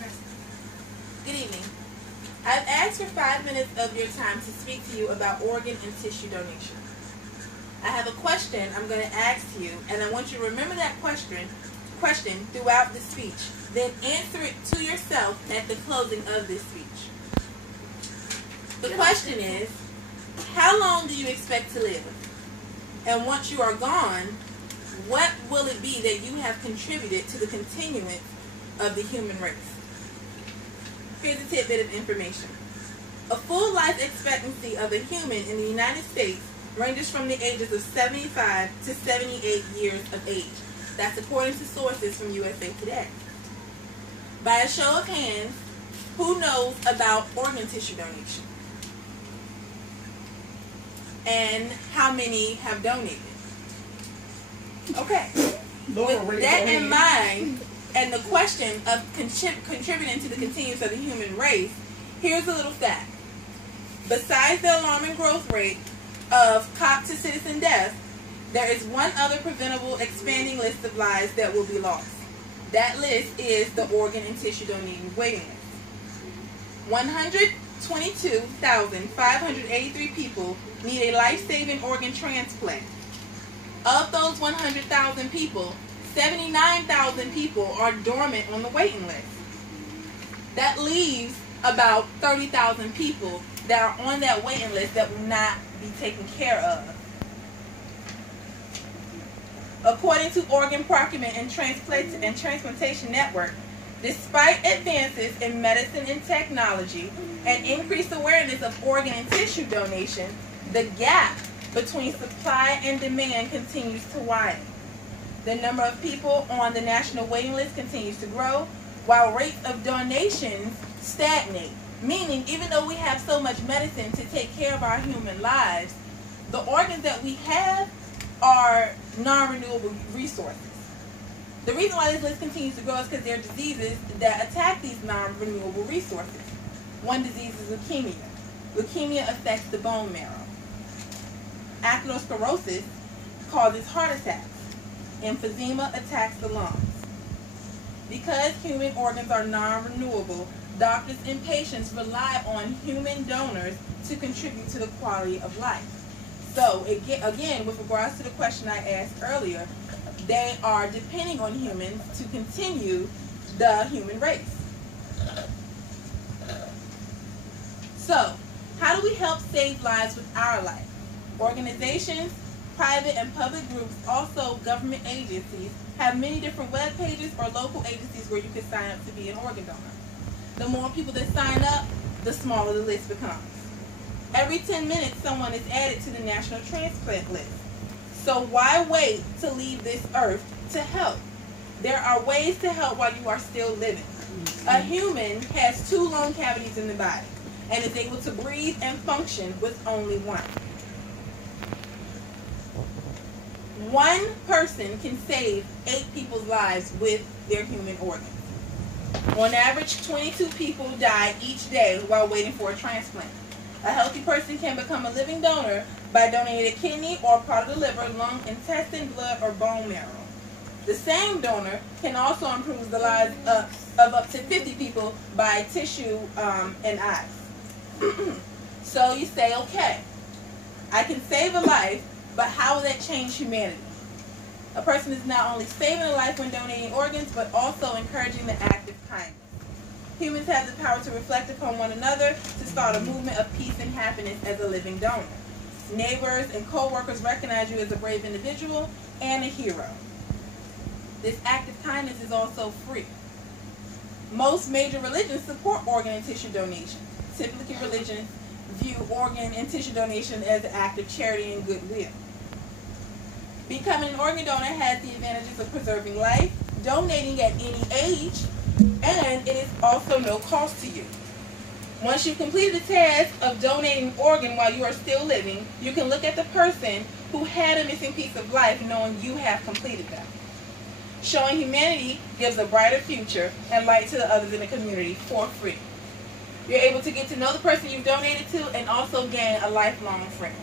Good evening. I've asked for 5 minutes of your time to speak to you about organ and tissue donation. I have a question I'm going to ask you, and I want you to remember that question throughout the speech. Then answer it to yourself at the closing of this speech. The question is, how long do you expect to live? And once you are gone, what will it be that you have contributed to the continuance of the human race? Here's a tidbit of information. A full life expectancy of a human in the United States ranges from the ages of 75 to 78 years of age. That's according to sources from USA Today. By a show of hands, who knows about organ tissue donation? And how many have donated? Okay. With that in mind, and the question of contributing to the continuance of the human race, here's a little fact. Besides the alarming growth rate of cop to citizen death, there is one other preventable expanding list of lives that will be lost. That list is the organ and tissue donating waiting list. 122,583 people need a life-saving organ transplant. Of those 100,000 people, 79,000 people are dormant on the waiting list. That leaves about 30,000 people that are on that waiting list that will not be taken care of. According to Organ Procurement and Transplantation Network, despite advances in medicine and technology and increased awareness of organ and tissue donation, the gap between supply and demand continues to widen. The number of people on the national waiting list continues to grow, while rates of donations stagnate. Meaning, even though we have so much medicine to take care of our human lives, the organs that we have are non-renewable resources. The reason why this list continues to grow is because there are diseases that attack these non-renewable resources. One disease is leukemia. Leukemia affects the bone marrow. Atherosclerosis causes heart attacks. Emphysema attacks the lungs. Because human organs are non-renewable, doctors and patients rely on human donors to contribute to the quality of life. So, again, with regards to the question I asked earlier, they are depending on humans to continue the human race. So, how do we help save lives with our life? Organizations, private and public groups, also government agencies, have many different web pages or local agencies where you can sign up to be an organ donor. The more people that sign up, the smaller the list becomes. Every 10 minutes, someone is added to the national transplant list. So why wait to leave this earth to help? There are ways to help while you are still living. A human has 2 lung cavities in the body and is able to breathe and function with only one. One person can save 8 people's lives with their human organs. On average, 22 people die each day while waiting for a transplant. A healthy person can become a living donor by donating a kidney or part of the liver, lung, intestine, blood, or bone marrow. The same donor can also improve the lives of up to 50 people by tissue and eyes. So you say, okay, I can save a life, but how will that change humanity? A person is not only saving a life when donating organs, but also encouraging the act of kindness. Humans have the power to reflect upon one another to start a movement of peace and happiness as a living donor. Neighbors and co-workers recognize you as a brave individual and a hero. This act of kindness is also free. Most major religions support organ and tissue donation. Typically, religions view organ and tissue donation as an act of charity and goodwill. Becoming an organ donor has the advantages of preserving life, donating at any age, and it is also no cost to you. Once you've completed the task of donating an organ while you are still living, you can look at the person who had a missing piece of life knowing you have completed that. Showing humanity gives a brighter future and light to the others in the community for free. You're able to get to know the person you've donated to and also gain a lifelong friend.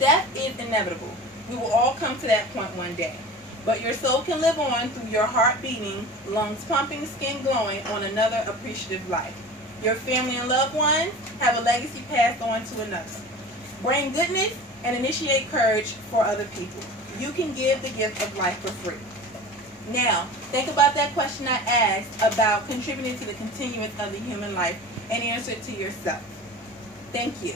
Death is inevitable. We will all come to that point one day. But your soul can live on through your heart beating, lungs pumping, skin glowing on another appreciative life. Your family and loved ones have a legacy passed on to another. Bring goodness and initiate courage for other people. You can give the gift of life for free. Now, think about that question I asked about contributing to the continuance of the human life and answer it to yourself. Thank you.